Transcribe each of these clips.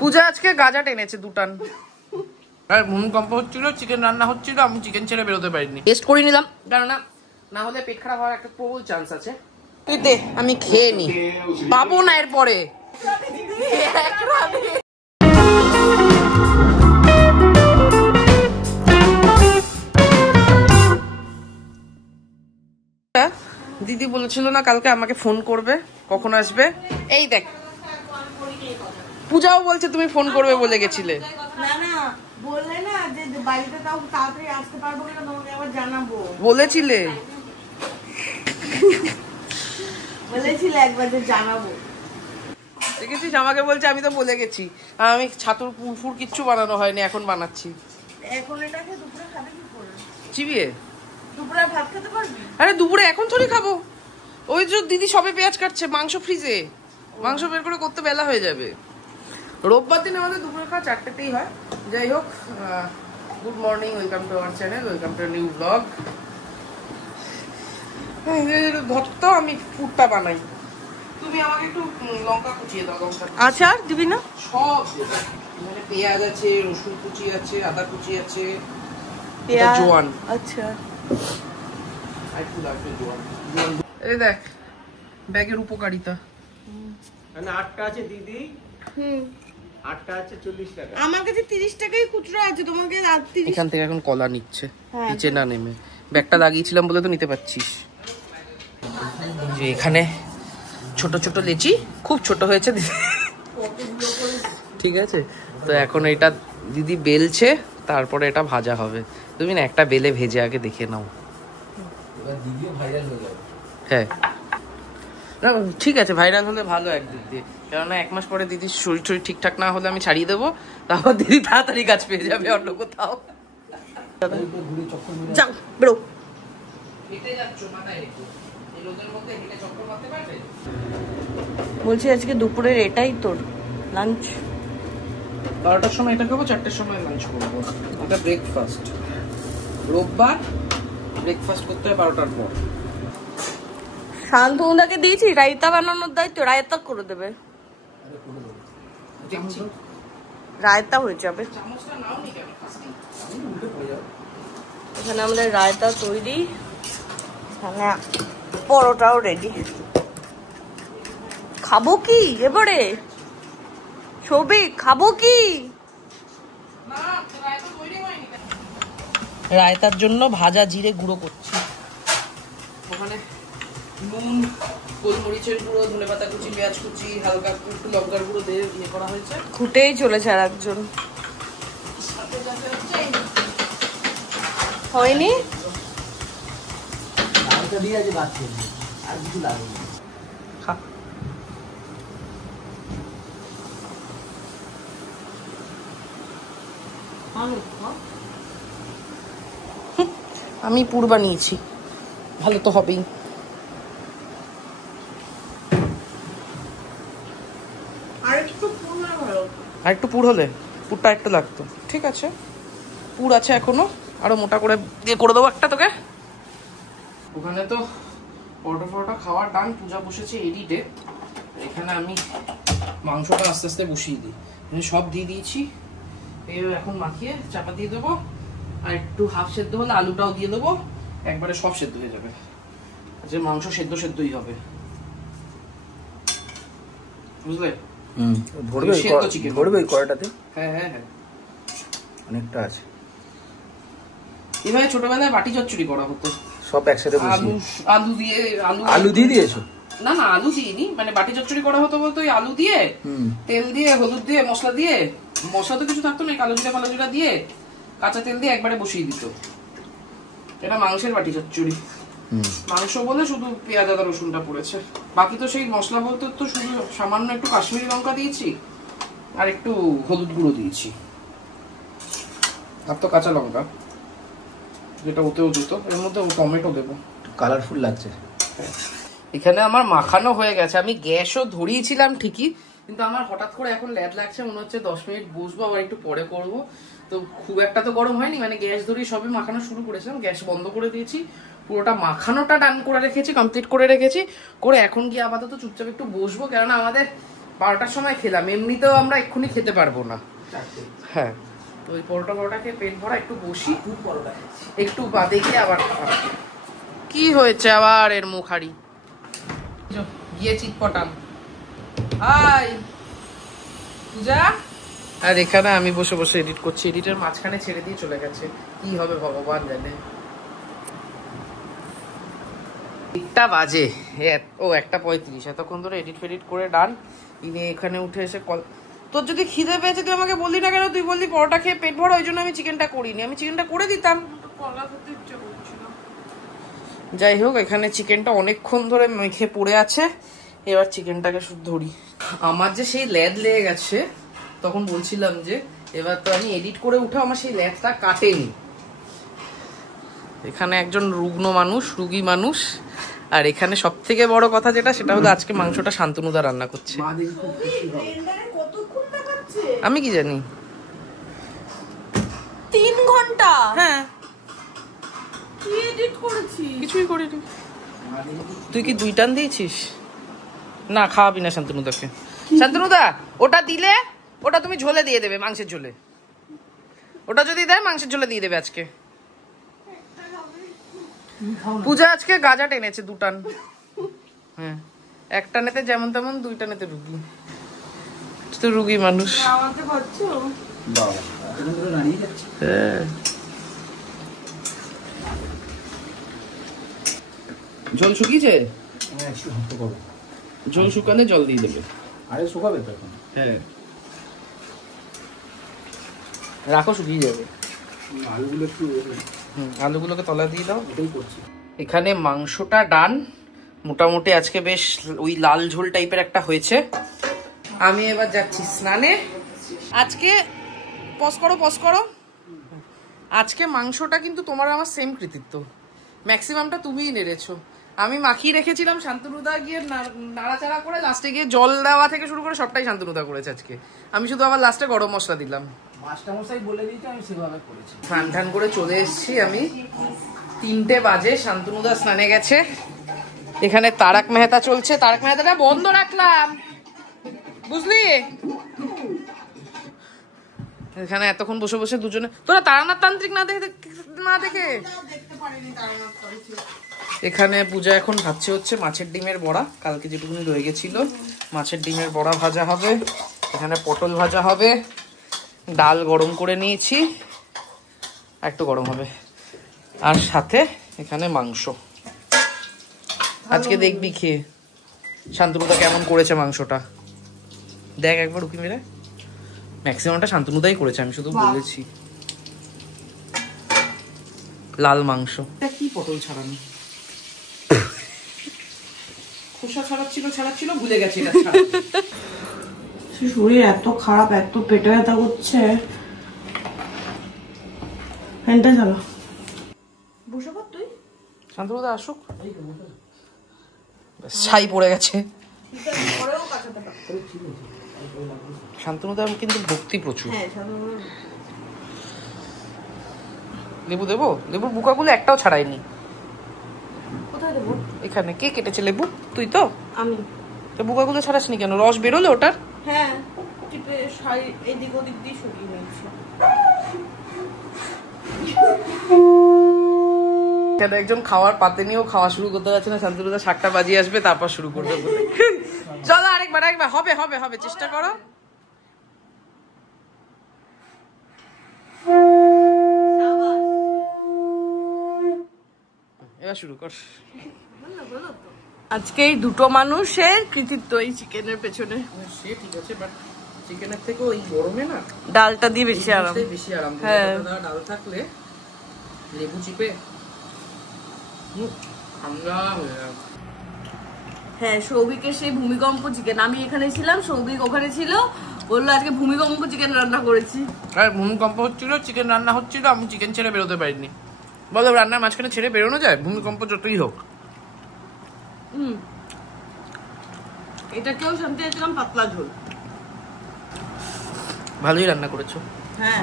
পূজা আজকে গাজা টেনেছে দুটান। আর ভূমিকম্প হচ্ছিল, চিকেন রান্না হচ্ছিল, আমি চিকেন ছেড়ে বেরোতে পারিনি। টেস্ট করে নিলাম, কারণ না হলে পেট খারাপ হওয়ার একটা প্রবল চান্স আছে। তুই দে, আমি খেয়ে নি, পাবো না এরপরে। দিদি বলেছিল না কালকে আমাকে ফোন করবে, কখন আসবে? এই দেখ, পূজাও বলছে তুমি ফোন করবে বলে গেছিলে। না না, বললে না যে বাড়িতে তাও তাড়াতাড়ি আসতে পারবো না, তোমাকে আবার জানাবো বলেছিলে। বলেছিলে একবার যে জানাবো। দেখেছিস, আমাকে বলছে আমি তো বলে গেছি। আর আমি ছাতুর পুরফুর কিচ্ছু বানানো হয়নি, এখন বানাচ্ছি। এখন এটাকে দুপুরে খাবে কি করে? চিবিয়ে দুপুরে ভাত খেতে পারবি? আরে দুপুরে এখন থোড়ি খাবো, ওই যে দিদি সবে পেঁয়াজ কাটছে, মাংস ফ্রিজে, মাংস বের করে করতে বেলা হয়ে যাবে। রোববার দিন আমাদের দুপুরে খাওয়া 4টেতেই হয়। যাই হোক, good morning, welcome to our channel, welcome to new blog. ভর্তা আমি ফুটটা বানাই, তুমি আমাকে একটু লঙ্কা কুচিয়ে দাও। লঙ্কা আচার দিবি না? সব মানে পেঁয়াজ আছে, রসুন কুচি আছে, আদা কুচি আছে, জোয়ান। আচ্ছা, এই দেখ ব্যাগের উপকারিতা। মানে 8টা আছে দিদি, 8টা আছে 40 টাকা। আমার কাছে 30 টাকাই খুচরো আছে, তোমাকে 30। এখান থেকে এখন কলা নিচ্ছে, নিচে না নেমে। ব্যাগটা লাগিয়েছিলাম বলে তো নিতে পারছিস। যে এখানে ছোট ছোট লেচি, খুব ছোট হয়েছে ঠিক আছে। তো এখন এটা দিদি বেলছে, তারপরে এটা ভাজা হবে। তুমি না একটা বেলে ভেজে আগে দেখে নাও, হ্যাঁ না ঠিক আছে, ভাইরাল হলে ভালো একদিক দিয়ে। কেননা 1 মাস পরে দিদির শরীর টরীর ঠিকঠাক না হলে আমি ছাড়িয়ে দেবো, তারপর দিদি তাড়াতাড়ি কাজ পেয়ে যাবে অন্য কোথাও। যাও বেরো। বলছি আজকে দুপুরের এটাই তোর লাঞ্চ? 12টার সময় এটা খাবো, 4টের সময় লাঞ্চ করবো। এটা ব্রেকফাস্ট, রোববার ব্রেকফাস্ট করতে হয় 12টার পর। শান্তনুদাকে দিয়েছি রায়তা বানানোর দায়িত্ব, রায়তা করে দেবে। রায়তা হয়ে যাবে। এখানে আমাদের রায়তা তৈরি, এখানে পরোটাও রেডি। খাবো কি এবারে? ছবি খাবো কি? রায়তার জন্য ভাজা জিরে গুঁড়ো করছি। ওখানে নুন, গোলমরিচের গুঁড়ো, ধনেপাতা কুচি, পেঁয়াজ কুচি, হালকা একটু লঙ্কার গুঁড়ো দিয়ে ইয়ে করা হয়েছে। ঘুটেই চলেছে আর একজন। হয়নি আমি পুর বানিয়েছি, ভালো তো হবেই। আর একটু পুর হলে, পুরটা একটু লাগতো। ঠিক আছে, পুর আছে এখনো, আরো মোটা করে দিয়ে করে দেবো একটা তোকে। ওখানে তো পরোটা খাওয়ার ডান, পূজা বসেছে এডিটে। এখানে আমি মাংসটা আস্তে আস্তে বসিয়ে দিই, সব দিয়ে দিয়েছি। এখন মাখিয়ে চাপা দিয়ে দেবো, আর একটু হাফ সেদ্ধ হলে আলুটাও দিয়ে দেবো, একবারে সব সেদ্ধ হয়ে যাবে। যে মাংস সেদ্ধই হবে, বুঝলে? ভরবে কড়াটাতে। হ্যাঁ হ্যাঁ হ্যাঁ, অনেকটা আছে। এভাবে ছোটবেলায় বাটি চচ্চড়ি করা হতো, সব একসাথে আলু দিয়ে। আলু দিয়ে দিয়েছো? না না, আলু দিইনি, মানে বাটি চচ্চড়ি করা হতো বলতো ওই আলু দিয়ে, তেল দিয়ে, হলুদ দিয়ে, মশলা দিয়ে, মশলা তো কিছু থাকতো না, কালো জিরা ফালো জিরা দিয়ে, কাঁচা তেল দিয়ে একবারে বসিয়ে দিত। এটা মাংসের বাটি চচ্চড়ি। মাংস বলে শুধু পেঁয়াজ আদা রসুনটা পড়েছে, বাকি তো সেই মশলা বলতে তো শুধু সামান্য একটু কাশ্মীরি লঙ্কা দিয়েছি আর একটু হলুদ গুঁড়ো দিয়েছি, আর তো কাঁচা লঙ্কা যেটা ওতেও দিত। এর মধ্যে টমেটো দেবো, কালারফুল লাগছে। এখানে আমার মাখানো হয়ে গেছে। আমি গ্যাসও ধরিয়েছিলাম ঠিকই, কিন্তু আমার হঠাৎ করে এখন ল্যাদ লাগছে, মনে হচ্ছে 10 মিনিট বসবো, আবার একটু পরে করব। তো খুব একটা তো গরম হয়নি, মানে গ্যাস ধরিয়ে সবই মাখানো শুরু করেছিলাম, গ্যাস বন্ধ করে দিয়েছি, পুরোটা মাখানোটা ডান করে রেখেছি, কমপ্লিট করে রেখেছি। করে এখন গিয়ে আপাতত চুপচাপ একটু বসবো, কেননা আমাদের 12টার সময় খেলাম, এমনিতেও আমরা এক্ষুনি খেতে পারবো না। হ্যাঁ, তো ওই পরোটা খেয়ে পেট ভরা, একটু বসি, একটু বাদে গিয়ে আবার কি হয়েছে আবার এর মুখ হাড়ি গিয়ে চিৎপটাম। হাই পূজা। আর এখানে আমি বসে বসে এডিট করছি, এডিটের মাঝখানে ছেড়ে দিয়ে চলে গেছে, কি হবে ভগবান জানে। 1টা বাজে, ও 1:35, এতক্ষণ ধরে এডিট ফেডিট করে ডান। ইনি এখানে উঠে এসে কল, তোর যদি খিদে পেয়েছে তুই আমাকে বললি না কেন? তুই বললি পরোটা খেয়ে পেট ভরা, ওই জন্য আমি চিকেনটা করিনি। আমি চিকেনটা করে দিতাম। যাই হোক, এখানে চিকেনটা অনেকক্ষণ ধরে মেখে পড়ে আছে, এবার চিকেনটাকে শুধু ধরি। আমার যে সেই ল্যাদ লেগে গেছে, তখন বলছিলাম যে এবার তো আমি এডিট করে উঠে আমার সেই ল্যাদটা কাটেনি। এখানে একজন রুগী মানুষ, আর এখানে সব থেকে বড় কথা যেটা, সেটা হলো আজকে মাংসটা শান্তনুদা রান্না করছে। আমি কি জানি, 3 ঘন্টা। হ্যাঁ, কি এডিট করেছি? কিছুই করিনি। তুই কি 2 টান দিয়েছিস? না, খাওয়াবি না শান্তনুদাকে। শান্তনুদা, ওটা দিলে ওটা তুমি ঝোলে দিয়ে দেবে, মাংসের ঝোলে। ওটা যদি দেয় মাংসের ঝোলে দিয়ে দেবে আজকে। পূজা আজকে গাজা টেনেছে 2 টান। হ্যাঁ, 1 টানেতে যেমন তেমন, 2 টানেতে রুগী। তো রুগী মানুষ। জল শুকিয়েছে? জল শুকালে জল দিয়ে দেবে। আরে শুকাবে তো এখন। হ্যাঁ, রাখো, শুকিয়ে যাবে। আলুগুলো একটু, আলুগুলোকে তলা দিয়ে দাও। এটাই করছি। এখানে মাংসটা ডান, মোটামুটি আজকে বেশ ওই লাল ঝোল টাইপের একটা হয়েছে। আমি এবার যাচ্ছি স্নানে। আজকে পজ করো। আজকে মাংসটা কিন্তু তোমার আমার সেম কৃতিত্ব, ম্যাক্সিমামটা তুমিই নেড়েছো। আমি মাখিয়ে রেখেছিলাম, শান্তনুদা গিয়ে নাড়াচাড়া করে লাস্টে গিয়ে জল দেওয়া থেকে শুরু করে সবটাই শান্তনুদা করেছে আজকে। আমি শুধু আবার লাস্টে গরম মশলা দিলাম। মাস্টারমশাই বলে দিয়েছে, আমি সেভাবে করেছি। স্নান করে চলে এসেছি আমি, 3টে বাজে। শান্তনুদা স্নানে গেছে। এখানে তারক মেহতা চলছে, তারক মেহতাটা বন্ধ রাখলাম, বুঝলি? এখানে এতক্ষণ বসে বসে দুজনে, তোরা তারানাথ তান্ত্রিক না দেখে এখানে পূজা এখন ভাবছে হচ্ছে মাছের ডিমের বড়া, কালকে যেটুকুনি রয়ে গেছিল মাছের ডিমের বড়া ভাজা হবে। এখানে পটল ভাজা হবে, ডাল গরম করে নিয়েছি, একটু গরম হবে, আর সাথে এখানে মাংস। আজকে দেখবি খেয়ে শান্তনুদা কেমন করেছে মাংসটা, দেখ একবার উকি মেরে। ম্যাক্সিমামটা শান্তনুদাই করেছে, আমি শুধু বলেছি। লাল মাংস। এটা কি পটল ছাড়ানো, খোসা ছাড়াচ্ছিল ভুলে গেছি এটা ছাড়াতে। শরীর এত খারাপ, এত পেটে ব্যথা করছে। ফ্যানটা চালা, বসে পড় তুই। শান্তনুদা আসুক। ছাই পড়ে গেছে। শান্তনুদার কিন্তু ভক্তি প্রচুর। লেবু দেবো? লেবুর বুকাগুলো একটাও ছাড়াইনি। কোথায় দেবো? এখানে কে কেটেছে লেবু? তুই তো? আমি। তো বুকাগুলো ছাড়াসনি কেন? রস বেরোলে ওটার? হ্যাঁ, টিপে শাড়ি এদিক ওদিক দিয়ে সরিয়ে নিয়েছি। একজন খাওয়ার পাতে নিয়েও খাওয়া শুরু করতে পারছে না। শান্তনুদা 7টা বাজিয়ে আসবে, তারপর শুরু করবে বলে। চলো আরেকবার হবে, চেষ্টা করো। এবার শুরু কর। আজকে এই 2টো মানুষের কৃতিত্ব এই চিকেনের পেছনে। সে ঠিক আছে, বাট চিকেনের থেকে ওই গরমে না ডালটা দিয়ে বেশি আরাম। হ্যাঁ, ডাল থাকলে লেবু চিপে ঠান্ডা হয়ে যাবে। হ্যাঁ, সৌভিকের সেই ভূমিকম্প চিকেন। আমি এখানে ছিলাম, সৌভিক ওখানে ছিল, বললো আজকে ভূমিকম্প চিকেন রান্না করেছি। আর ভূমিকম্প হচ্ছিল, চিকেন রান্না হচ্ছিল, আমি চিকেন ছেড়ে বেরোতে পারিনি। বলো, রান্নার মাঝখানে ছেড়ে বেরোনো যায়? ভূমিকম্প যতই হোক। এটাকেও শান্তি ছিলাম, পাতলা ঝোল। ভালোই রান্না করেছো। হ্যাঁ,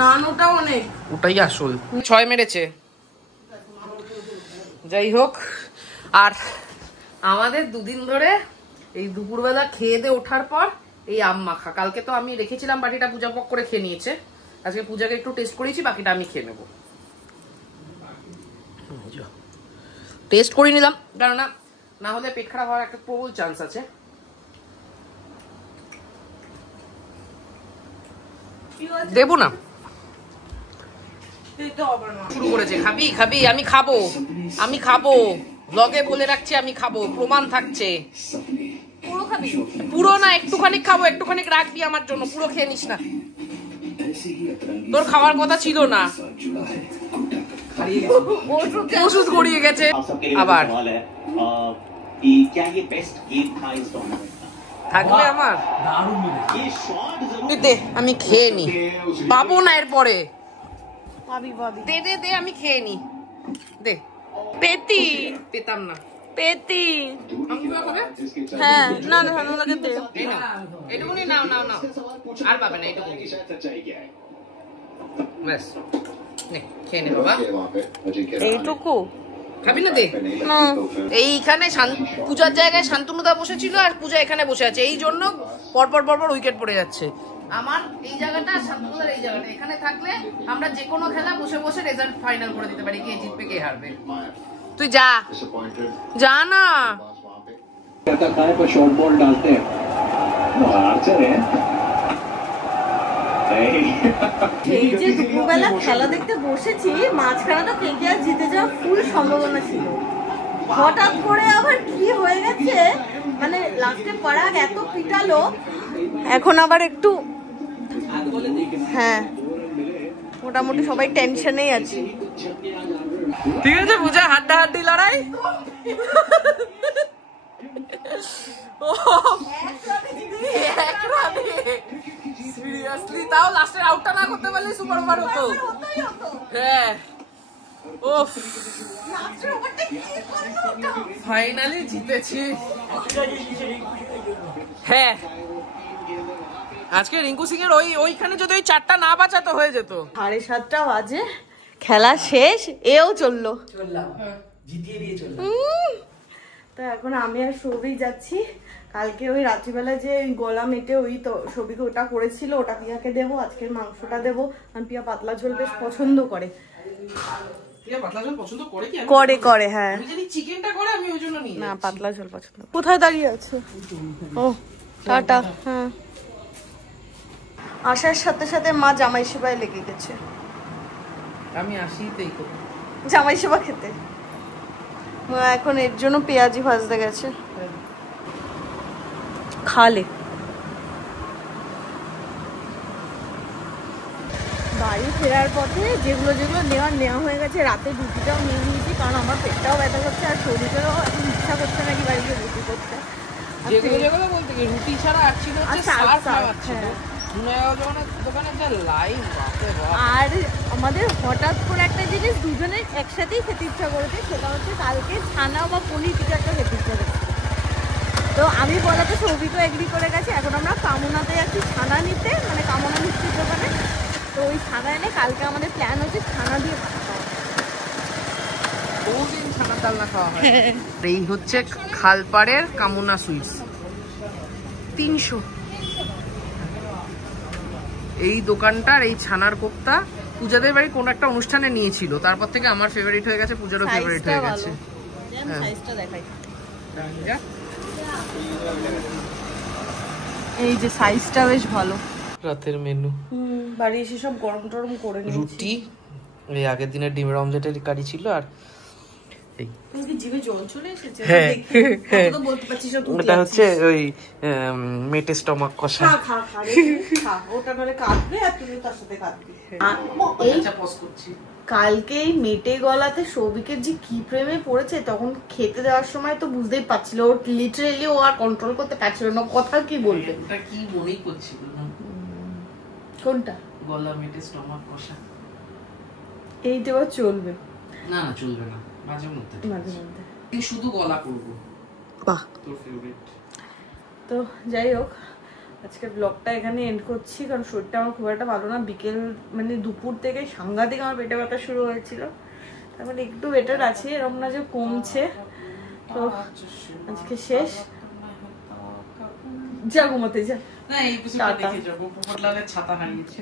নানুটাও অনেক, ওটাই আসল। 6 মেরেছে। যাই হোক, আর আমাদের 2 দিন ধরে এই দুপুরবেলা খেয়ে দিয়ে ওঠার পর এই আম মাখা। কালকে তো আমি রেখেছিলাম বাটিটা, পূজা পক করে খেয়ে নিয়েছে। আজকে পূজাকে একটু টেস্ট করেছি, বাকিটা আমি খেয়ে নেবো। টেস্ট করে নিলাম, কারণ না হলে পেট খারাপ হওয়ার একটা প্রবল চান্স আছে। দেবো না, শুরু করেছে খাবি খাবি, আমি খাবো, আমি খাবো, ব্লগে বলে রাখছি আমি খাবো, প্রমাণ থাকছে। পুরো খাবি? পুরো না, একটুখানি খাবো, একটুখানি রাখবি আমার জন্য, পুরো খেয়ে নিস না। তোর খাওয়ার কথা ছিল না, ওষুধ গড়িয়ে গেছে আবার। থাকবে আমার, দে আমি খেয়ে নি, পাবো না এরপরে। দে দে দে আমি খেয়ে নি, দে। পেতি পেতাম না, পেতি। আমি হ্যাঁ না না ভালো লাগে দে। এটুকুনি নাও নাও নাও, আর পাবে না এটুকুনি, ব্যাস নে খেয়ে নে বাবা। এইটুকু খাবি না? দে। এইখানে পূজার জায়গায় শান্তনুদা বসেছিল আর পূজা এখানে বসে আছে, এই জন্য পরপর পরপর উইকেট পড়ে যাচ্ছে। আমার এই জায়গাটা শান্তনুদার এই জায়গাটা, এখানে থাকলে আমরা যে কোনো খেলা বসে বসে রেজাল্ট ফাইনাল করে দিতে পারি, কে জিতবে কে হারবে। তুই যা, যা না। এই যে দুপুরবেলা খেলা দেখতে বসেছি, মাঝখানে তো কেকেআর জিতে যাওয়ার ফুল সম্ভাবনা ছিল। হঠাৎ করে আবার কি হয়ে গেছে, মানে লাস্টে পরাগ এত পিটালো, এখন আবার একটু হ্যাঁ মোটামুটি সবাই টেনশনেই আছে। ঠিক আছে পূজা, হাড্ডাহাড্ডি লড়াই। সিরিয়াসলি, তাও লাস্টের আউটটা না করতে পারলে সুপার ওভার হতো। হ্যাঁ, ও ফাইনালি জিতেছি। হ্যাঁ, আজকে রিঙ্কু সিং এর ওইখানে যদি ওই 4টা না বাঁচাতো হয়ে যেত। 7:30 বাজে, খেলা শেষ, এও চললো। তো এখন আমি আর সৌভিক যাচ্ছি। কালকে ওই রাত্রিবেলা যে গলা মেটে ওই তো সৌভিকে ওটা করেছিল, ওটা পিয়াকে দেবো। আজকের মাংসটা দেবো, কারণ পিয়া পাতলা ঝোল বেশ পছন্দ করে। করে হ্যাঁ, না পাতলা ঝোল পছন্দ। কোথায় দাঁড়িয়ে আছে? ও টাটা। হ্যাঁ, আসার সাথে সাথে মা জামাই সেবায় লেগে গেছে। আমি আসিতেই করি জামাই সেবা খেতে। মা এখন এর জন্য পেঁয়াজি ভাজতে গেছে, খালে। বাড়ি ফেরার পথে যেগুলো যেগুলো নেওয়া হয়ে গেছে, রাতে রুটিটাও নিয়ে নিয়েছি, কারণ আমার পেটটাও ব্যথা করছে আর শরীরেরও এখন ইচ্ছা করছে নাকি বাড়িতে রুটি করতে। যেগুলো বলতে কি রুটি ছাড়া আর ছিল আর আমাদের হঠাৎ করে একটা জিনিস দুজনের একসাথেই খেতে ইচ্ছা করেছে, সেটা হচ্ছে কালকে ছানা বা পনির কিছু একটা খেতে ইচ্ছা করেছে। তো আমি বলাতে সৌভিকও এগ্রি করে গেছে। এখন আমরা কামনাতে যাচ্ছি ছানা নিতে, মানে কামনা মিষ্টির দোকানে। তো ওই ছানা এনে কালকে আমাদের প্ল্যান হচ্ছে ছানা দিয়ে ভাত খাওয়া। বহুদিন ছানার ডালনা খাওয়া হয়। এই হচ্ছে খালপাড়ের কামনা সুইটস, 300। এই দোকানটার এই ছানার কোপ্তা পূজাদের বাড়ি কোন একটা অনুষ্ঠানে নিয়েছিল, তারপর থেকে আমার ফেভারিট হয়ে গেছে, পূজারও ফেভারিট হয়ে গেছে। সাইজটা দেখাই, এই যে সাইজটা বেশ ভালো। রাতের মেনু বাড়ি এসে সব গরম টরম করে নিয়েছি। রুটি, এই আগের দিনের ডিমের অমলেটের কারি ছিল, আর ওটা হচ্ছে ওই মেটে স্টমাক কষা। কালকে এই মেটে গলাতে সৌভিকের যে কি প্রেমে পড়েছে, তখন খেতে দেওয়ার সময় তো বুঝতেই পারছিল, ও লিটারেলি ও আর কন্ট্রোল করতে পারছিল না, কথা কি বলবে। কি মনেই করছিল না কোনটা গলা মেটে স্টমাক কষা, এইটা এবার চলবে না? না চলবে না, মাঝে মধ্যে শুধু গলা করবো। বাহ, তোর ফেভারিট। তো যাই হোক, আজকে ব্লগটা এখানে এন্ড করছি, কারণ শরীরটা আমার খুব একটা ভালো না। বিকেল মানে দুপুর থেকে সাংঘাতিক আমার পেটে ব্যথা শুরু হয়েছিল, তারপর একটু বেটার আছে, এরকম না যে কমছে। তো আজকে শেষ, যা ঘুমোতে যা। না এই এপিসোডটা দেখে যাবো, পোপটলালের ছাতা হারিয়েছে।